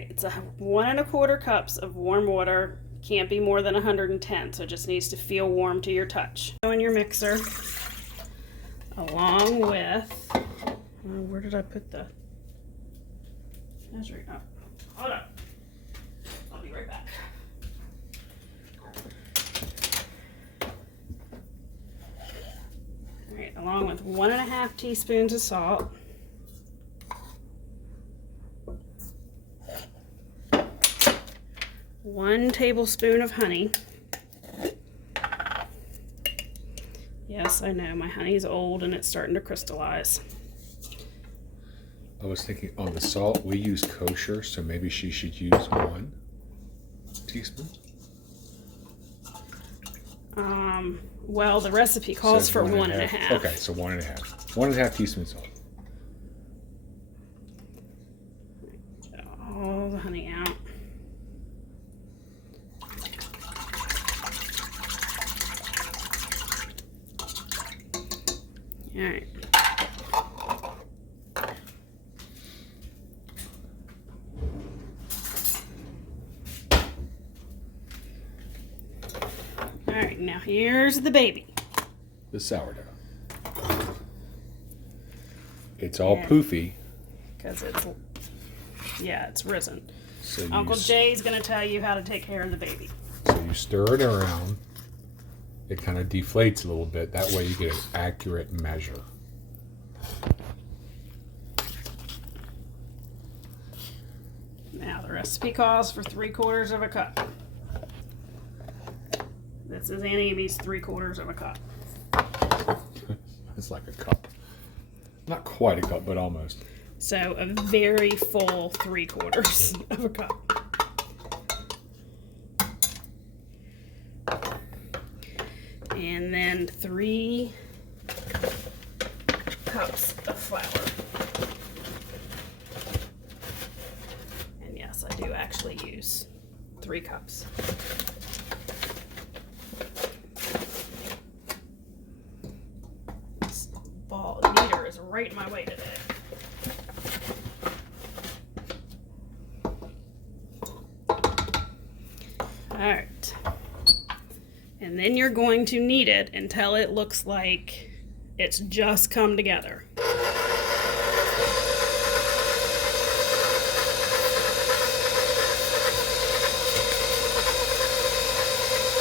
right, it's 1 1/4 cups of warm water. Can't be more than 110, so it just needs to feel warm to your touch. Go in your mixer, along with, where did I put the measuring? Oh, hold up. I'll be right back. All right, along with 1 1/2 teaspoons of salt. 1 tablespoon of honey. Yes, I know, my honey's old and it's starting to crystallize. I was thinking on the salt, we use kosher, so maybe she should use 1 teaspoon. Well, the recipe calls for 1 1/2. Okay, so 1 1/2. 1 1/2 teaspoon salt. All the honey out. All right. All right, now here's the baby. The sourdough. It's all poofy. Because it's risen. So Uncle Jay's going to tell you how to take care of the baby. So you stir it around. It kind of deflates a little bit. That way you get an accurate measure. Now the recipe calls for 3/4 cup. This is Aunt Amy's 3/4 cup. It's like a cup. Not quite a cup, but almost. So a very full 3/4 cup. And then 3 cups of flour. And yes, I do actually use 3 cups. This ball kneader is right in my way today. All right. And then you're going to knead it until it looks like it's just come together.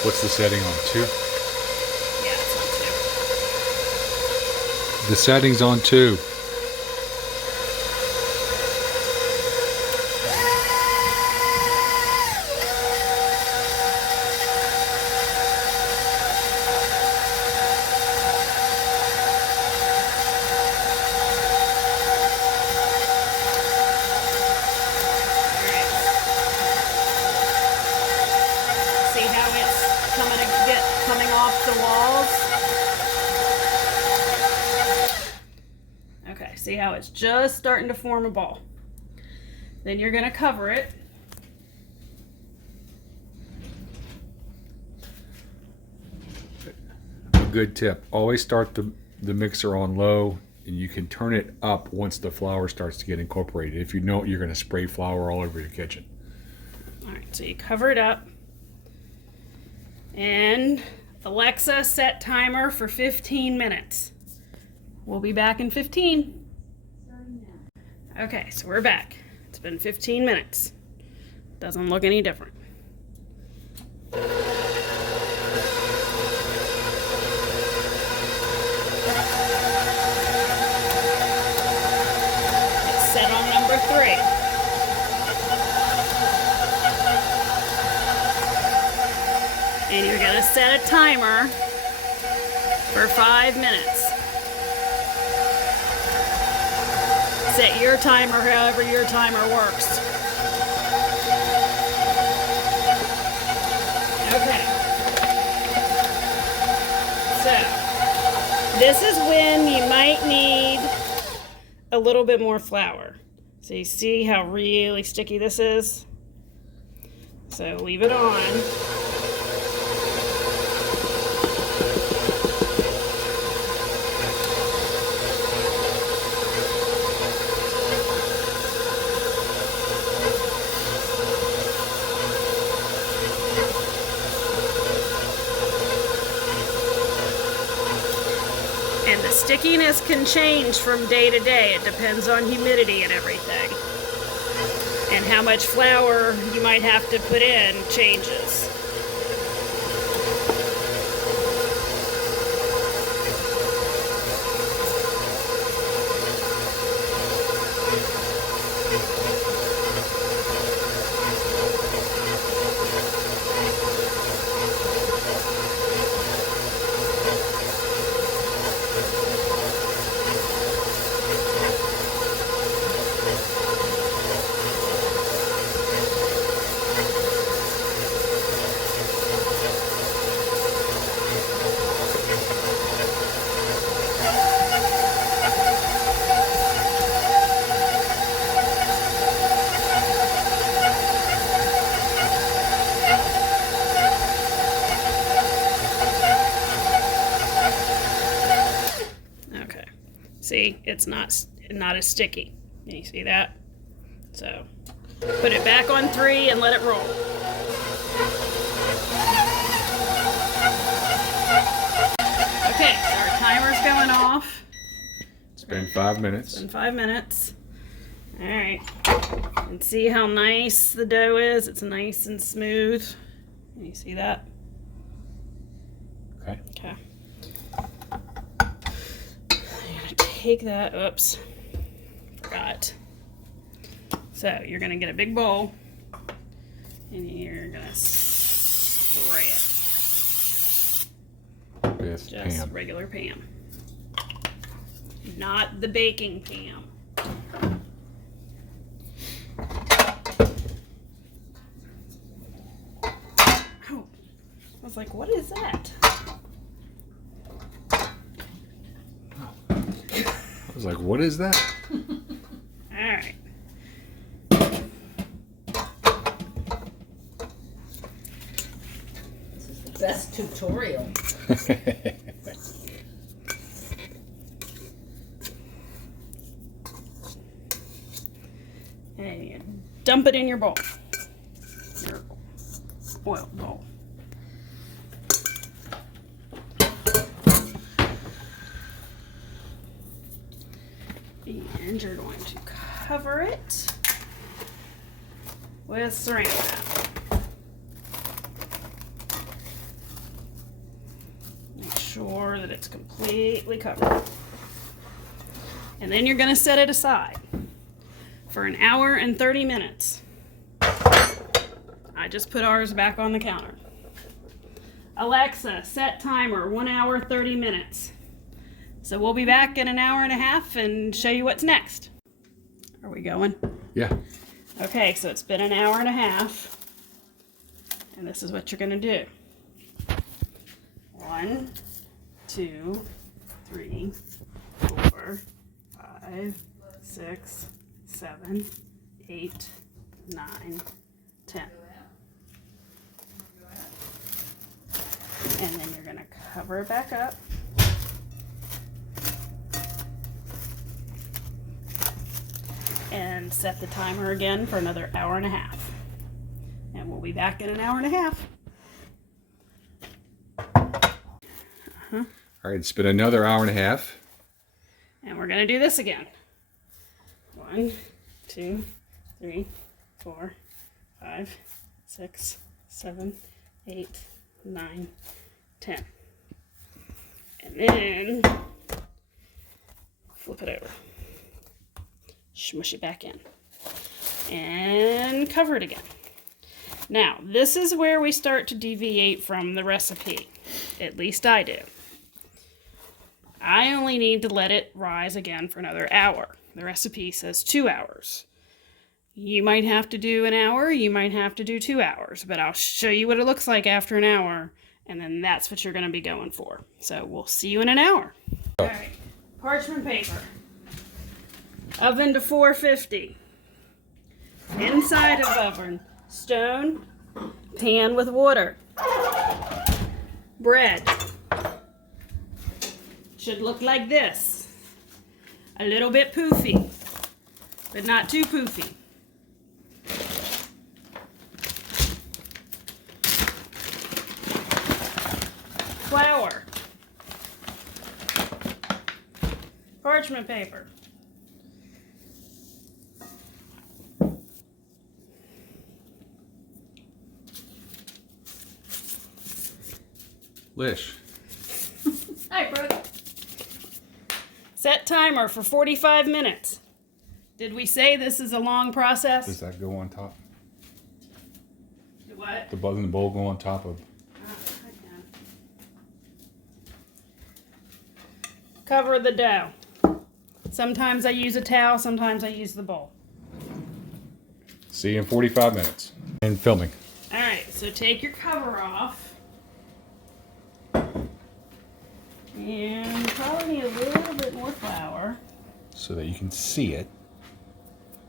What's the setting on? 2? Yeah, it's on 2. The setting's on 2. Coming off the walls. Okay, see how it's just starting to form a ball. Then you're going to cover it. A good tip. Always start the mixer on low, and you can turn it up once the flour starts to get incorporated. If you know you're going to spray flour all over your kitchen. All right, so you cover it up. And Alexa, set timer for 15 minutes. We'll be back in 15. Okay, so we're back. It's been 15 minutes. Doesn't look any different. It's set on number 3. And you're going to set a timer for 5 minutes. Set your timer however your timer works. Okay. So, this is when you might need a little bit more flour. So you see how really sticky this is? So leave it on. stickiness can change from day to day. It depends on humidity and everything. And how much flour you might have to put in changes. See, it's not as sticky. Can you see that? So, put it back on 3 and let it roll. Okay, so our timer's going off. It's been 5 minutes. It's been 5 minutes. All right. And see how nice the dough is? It's nice and smooth. Can you see that? Okay. Okay. Take that, oops, forgot. So you're gonna get a big bowl and you're gonna spray it. With Just Pam. regular Pam. Not the baking Pam. Oh, I was like, what is that? I was like, what is that? All right. This is the best tutorial. And you dump it in your bowl. Your oil bowl. And you're going to cover it with saran wrap. Make sure that it's completely covered. And then you're going to set it aside for an hour and 30 minutes. I just put ours back on the counter. Alexa, set timer, 1 hour, 30 minutes. So we'll be back in an hour and a half and show you what's next. Are we going? Yeah. Okay, so it's been an hour and a half. And this is what you're going to do. 1, 2, 3, 4, 5, 6, 7, 8, 9, 10. And then you're going to cover it back up. And set the timer again for another hour and a half. And we'll be back in an hour and a half. All right, it's been another hour and a half. And we're going to do this again. 1, 2, 3, 4, 5, 6, 7, 8, 9, 10. And then flip it over. Smush it back in. And cover it again. Now, this is where we start to deviate from the recipe. At least I do. I only need to let it rise again for another hour. The recipe says 2 hours. You might have to do an hour, you might have to do 2 hours, but I'll show you what it looks like after an hour, and then that's what you're going to be going for. So we'll see you in an hour. All right, parchment paper. Oven to 450. Inside of oven, stone, pan with water. Bread. Should look like this. A little bit poofy, but not too poofy. Flour. parchment paper. Lish. Hi, Brooke. Set timer for 45 minutes. Did we say this is a long process? Does that go on top? What? The bug in the bowl go on top of? Cover the dough. Sometimes I use a towel, sometimes I use the bowl. See you in 45 minutes. And filming. All right, so take your cover off. And probably need a little bit more flour. So that you can see it.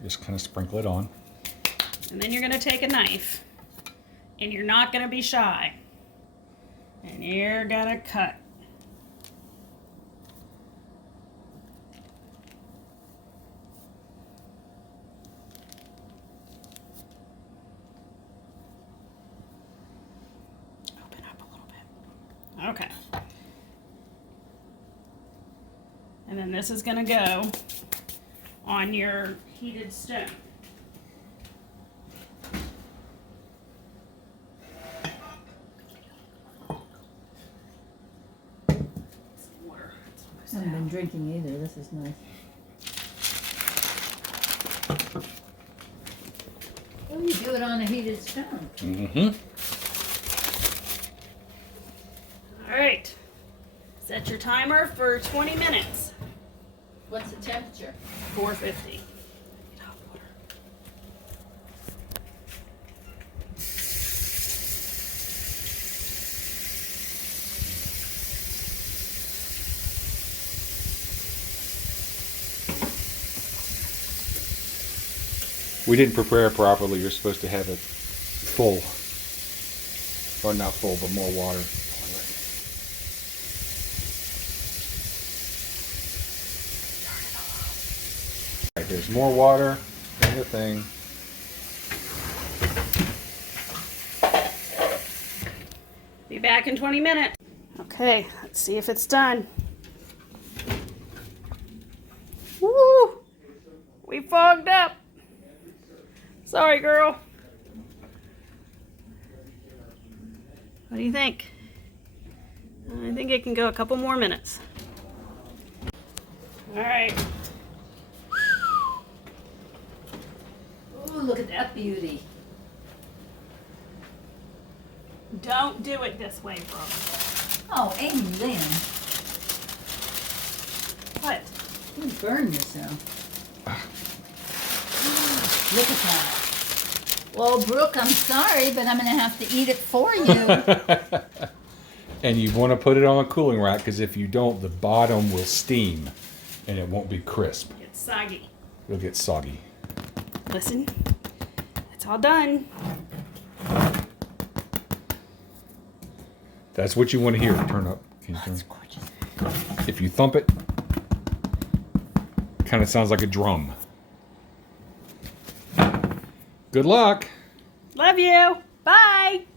Just kind of sprinkle it on. And then you're going to take a knife. And you're not going to be shy. And you're going to cut. Open up a little bit. Okay. And then this is going to go on your heated stone. Some water. I haven't been drinking either. This is nice. Oh, you do it on a heated stone. Mm-hmm. All right. Set your timer for 20 minutes. What's the temperature? 450. We didn't prepare it properly. You're supposed to have it full. Or not full, but more water. All right, there's more water in the thing. Be back in 20 minutes. Okay, let's see if it's done. Woo! We fogged up. Sorry, girl. What do you think? I think it can go a couple more minutes. All right. Oh, look at that beauty. Don't do it this way, Brooke. Oh, Amy Lynn. What? You burned yourself. Look at that. Well, Brooke, I'm sorry, but I'm going to have to eat it for you. And you want to put it on a cooling rack because if you don't, the bottom will steam and it won't be crisp. It's soggy. It'll get soggy. Listen, it's all done. That's what you want to hear. Turn up. Can you turn? It's gorgeous. If you thump it, kind of sounds like a drum. Good luck. Love you. Bye.